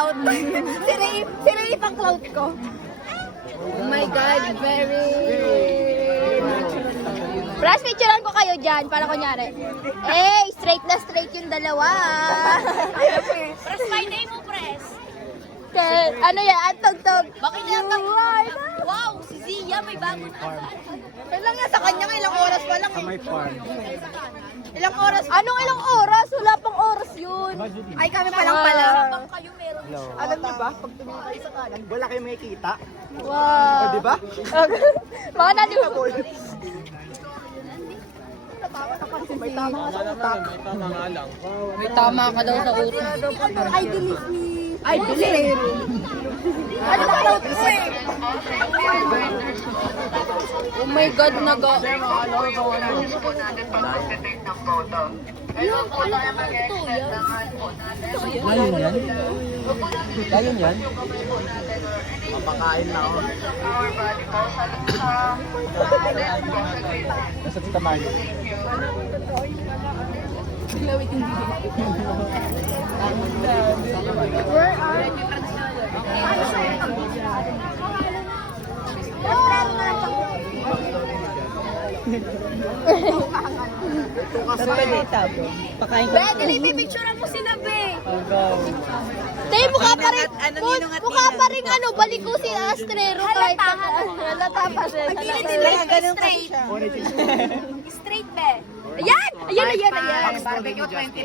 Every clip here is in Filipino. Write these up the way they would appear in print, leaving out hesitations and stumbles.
cloud. Si Ray pang cloud ko. Oh my God, very natural. Pras, picturean ko kayo dyan, para kunyari. Eh, straight na straight yung dalawa. Press my name mo, press. Ano yan? Antog-tog. Bakit yan? Wow, si Zia may bago na. Kailan nga sa kanya, ilang oras pa lang. Sa may farm. Ilang oras? Anong ilang oras? Wala pang oras yun. Ay, kami pa lang pala. Bang kayo meron. Alam niyo ba, pag tumingin kayo sa kanan, wala kayong makikita. Wow. Di ba? Mga naliw. May tama ka sa utak. May tama ka daw sa utak. I believe me. I believe. Ano ba cloud ko eh? Oh my God, naga. Ngayon yan? Ngayon yan? Mapakain na ako. Nasa si Tamari. Where are Pwede, pipicturean mo si Nabe. Tay, mukha pa rin, mukha pa rin balik ko si Astrero kahit halata pa siya. Straight. Straight be. Ayan! Ayan. Barbecue 25.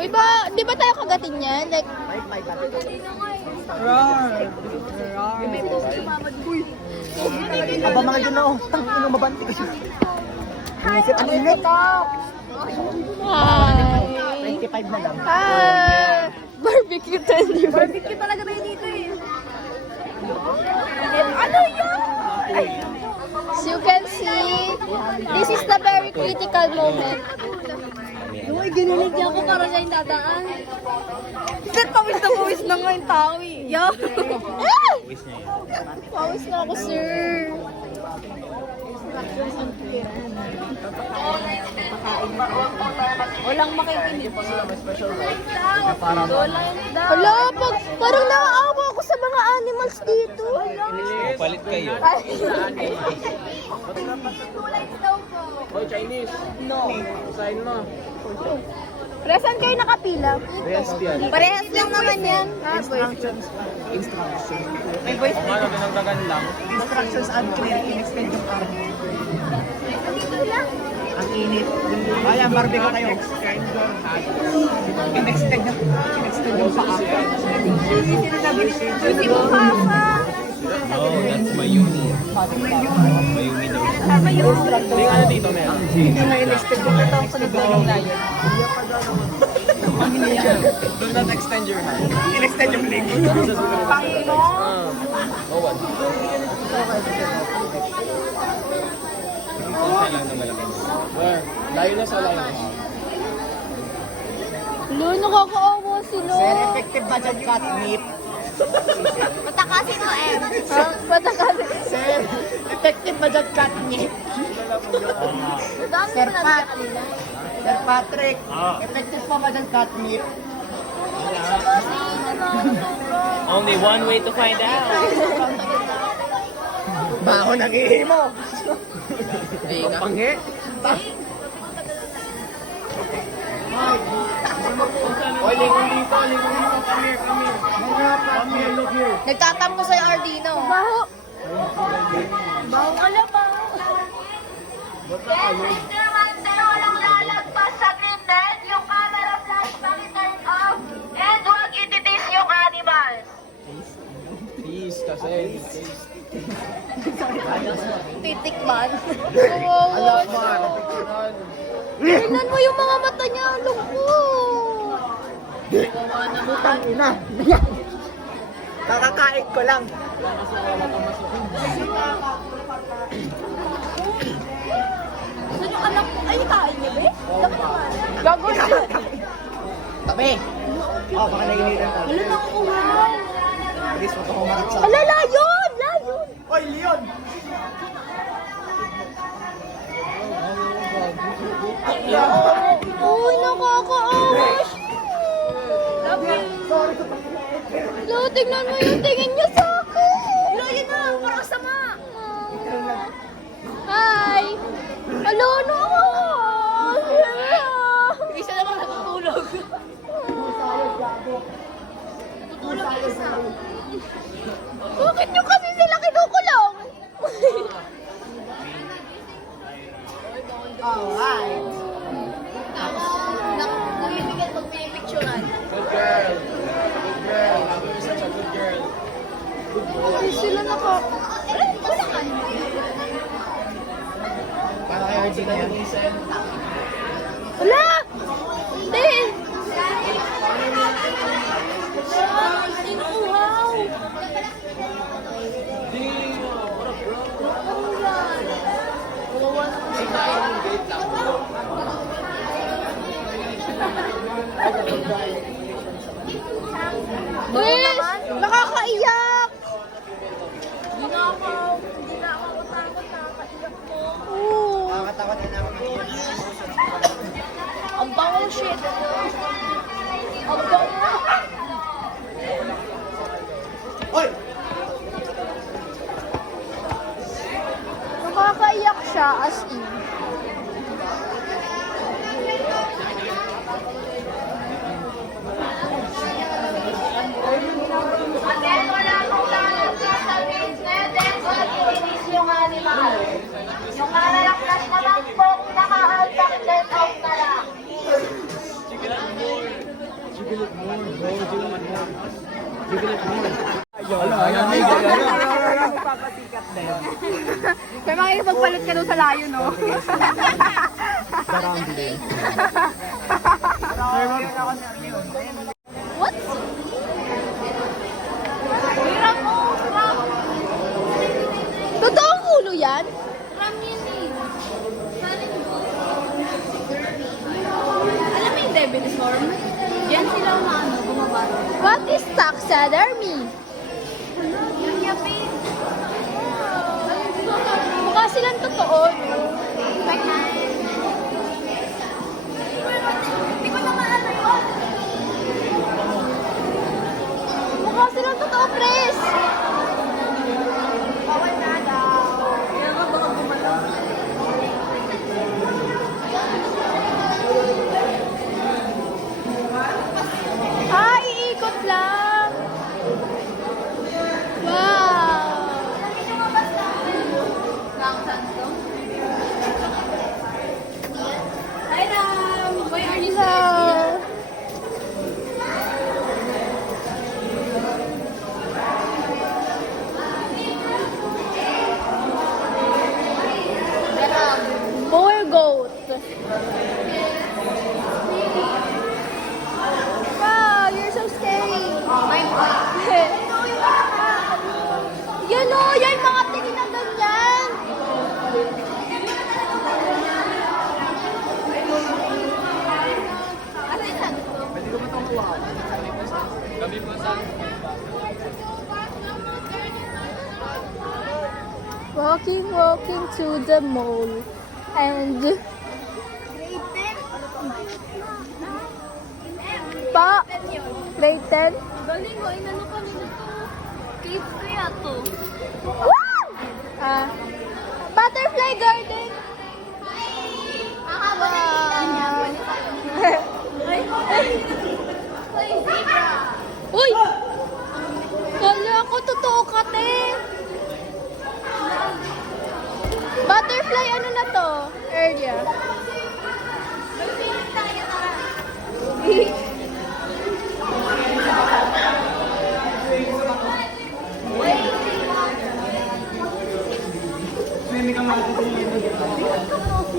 Uy ba, di ba tayo kagatin yan? Like, Aba mga yun na oh. Tangin ang mabanti ko siya. Inisip ang init. hi. 25 na lang. Hi. Barbecue 20. Barbecue talaga tayo dito eh. Ano yan? As you can see, this is the very critical moment. Uy, ginilig niya ako para siya yung dadaan. Kasi pawis na nga yung tao eh. Yo! Pawis na ako, sir. Walang makikinig. Hala, parang naaawa ako sa mga animals dito. Palit kayo. Hoy, Chinese. No. Sign mo. Resan kayo nakapila? Best yan. Parehas lang naman yan. Instructions. May voice. Kung ano, dinagdagan lang. Instructions and clear. In-extend yung arm. Ang init. Kaya barbecue kayo. In-extend yung paa. Hindi mo papa. Oh, that's Mayumi. Mayumi daw. Hindi ano dito, meron. Hindi may in-extend yung ito. Sa nagdalong na yun. Do not extend your hand. In-extend yung leg. Oh, what? Konti lang na malaki. Where? Layo na sa line. Lo, nakakaawa sila. Sir, effective ba dyan cut meat? Patakasin mo eh. Ha? Patakasin. Sir, effective ba dyan cut meat? Dami Sir mo na Pat. kanila. Sir Patrick, effective pa ba dyan cut meat? Only one way to find out. Baho nag-ihimo. Panghe? Oy, lingon dito, lingon dito. Come here, come here. Come here, look here. Nagtatampo sa'yo, Ardino. Baho. Baho ka lang, baho. Walang lalagpas sa green net, yung camera flash turn off, and huwag ititis yung animals. Please, kasi. Titikman. Kawawa siya. Tingnan mo yung mga mata niya. Lungkot. Putang ina. Kakakain ko lang. Saan yung anak ko? Ay, kain niya, be? Dapat naman. Gagawin siya. Tabi. Oh, baka nainitan ka. Wala na ako kuha. Please, huwag ako humarap sa... Ala, layon! Layon! Oy, Leon! Uy, nakakaawa siya. Lo, tingnan mo yung tingin niya sa akin. Lo, yun na, parang sama. Hi. Alo, no. Isa naman natutulog. Natutulog yung isa. Bakit nyo kasi sila kinukulong? Namimigil pag pinipicturean. Good girl. Good girl. You're such a good girl. Ay, sila naka... Wala ka. Para kay RG na yan. Wala! Hindi! Wow. Chris! Nakakaiyak! Hindi na ako takot, nakakaiyak mo. Oo. Nakakatakot na ako maniyak. Ang bango shit. Ang bango. Hoy! Nakakaiyak siya as in. Again, wala akong lalagyan sa business. Then, wag iinis yung animal. Yung camera flash naman po, naka-alpang let off na lang. Kaya makikipagpalit ka doon sa layo, no? What? Totoong ulo yan? Alam mo yung Devil's Form? Yan sila bumaba. What is taxidermy? Yung yapin. Mukha silang totoo, no? Hindi ko naman ano yun. Mukha silang totoo, Pres! Bawal na daw. Kaya nga baka bumalaw. Ay, iikot lang! Wow! Hi, Ram! Why are you Hello! More goat. Wow, you're so scary. Yan o, yan mga tingin na ganyan. Kami po sa... Walking to the mall. And... Pa! Grade 10? Galing ko, inano kami na to. Kids kaya to. Woo! Butterfly garden. Uy! Kala ko totoo ka, te. Butterfly, ano na to? Area.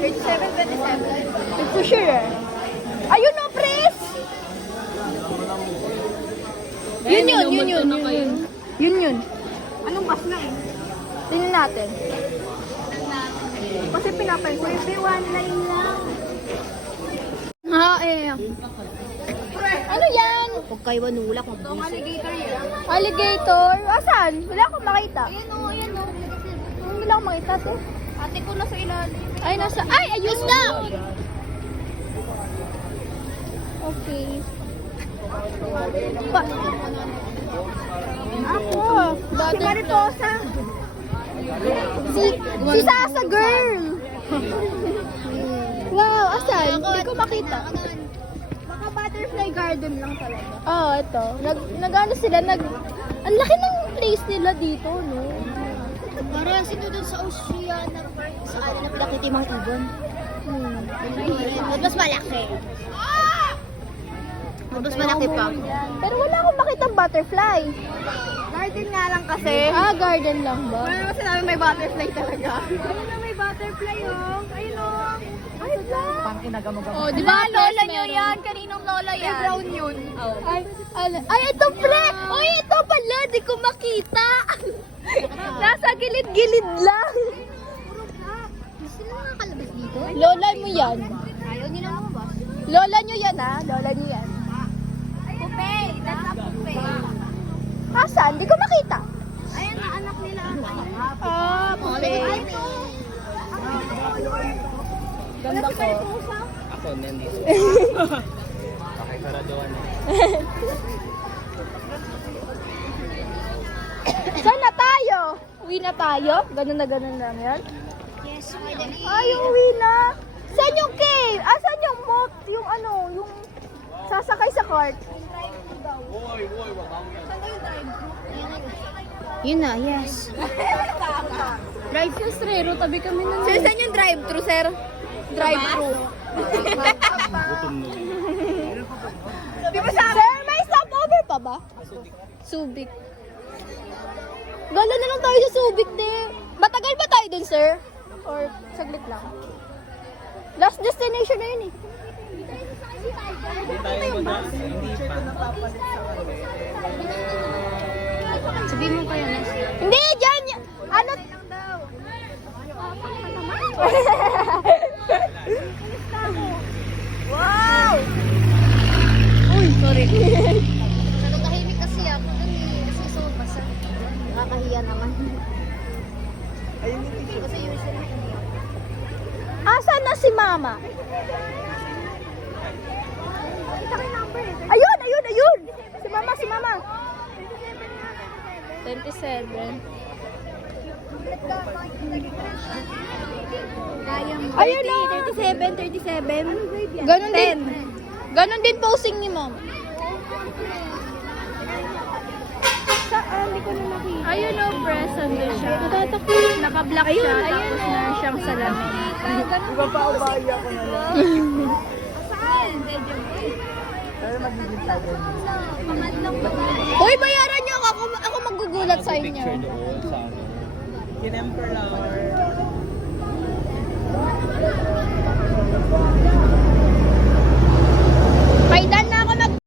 Grade 7, 27. Ito sure eh. Ayun o, Pres! Yun. Anong bus na eh? Tingnan natin. Kasi pinapansin. Pwede, one line lang. Ano yan? Huwag kayo manulak. Itong alligator yan. Alligator? Asan? Wala akong makita. Ayan o, ayan o. Wala akong makita, te. Ate ko na sa ilalim. Ay, nasa... Ay, ayun na! Okay. Ako. Si Mariposa. Si Sasa girl. Wow, asan? Hindi ko makita. Baka butterfly garden lang talaga. Oo, ito. Nag-ano sila, ang laki ng place nila dito, no? Parang sino doon sa Oceana Park sa ano na pinakita yung mga ibon. Mas malaki. Mas malaki pa. Pero wala akong makitang butterfly. Garden nga lang kasi. Ah, garden lang ba? Pero kasi namin may butterfly talaga. Ayun na may butterfly oh. Ayun oh. Ay, Pang inagamagam. Oh, Di ba lola nyo yan? Kaninong lola yan? Brown yun. Ay, ito pre! Uy, ito pala! Di ko makita! Nasa gilid-gilid lang. Sino nakakalabas dito? Lola mo yan. Ayaw nila lumabas. Lola nyo yan, ha? Lola nyo yan. Pupe! That's a pupe. Asan? Di ko makita. Ayan na anak nila. Ah, pupe. Ganda ko. Ako, nandito. Pakisaraduan na. Saan na tayo? Uwi na tayo? Ganun lang yan? Yes, finally. Ay, uwi na. Saan yung cave? Ah, saan yung boat? Yung ano, yung sasakay sa cart. Yun na, yes. Drive thru, Strero. Tabi kami na. Sir, saan yung drive-thru, sir? Drive-thru. Gutom na rin. Di ba sabi? Sir, may stopover pa ba? Subic. Gala na lang tayo sa Subic, din. Matagal ba tayo dun, sir? Or saglit lang? Last destination na yun eh. Hindi tayo hindi pa. Sabihin mo kayo na siya. Hindi, dyan! Ano? Wow! Uy, sorry. Nagkahimik kasi ako dun eh. Kasi so basa. Nakakahiya naman. Kasi usually hindi. Asan na si mama? Ayun, ayun, ayun! Si mama, si mama. 27. Ayun o! 37. Ganon din. Ganon din posing ni mom. Saan? Hindi ko na makita. Ayun o, press. Andun siya. Naka-block siya. Tapos na siyang salamin. Iba pa ubaya ko na lang. Pero magiging tayo. Hoy, bayaran niyo ako. Ako magugulat sa inyo. Picture doon sa ano. In Emperor.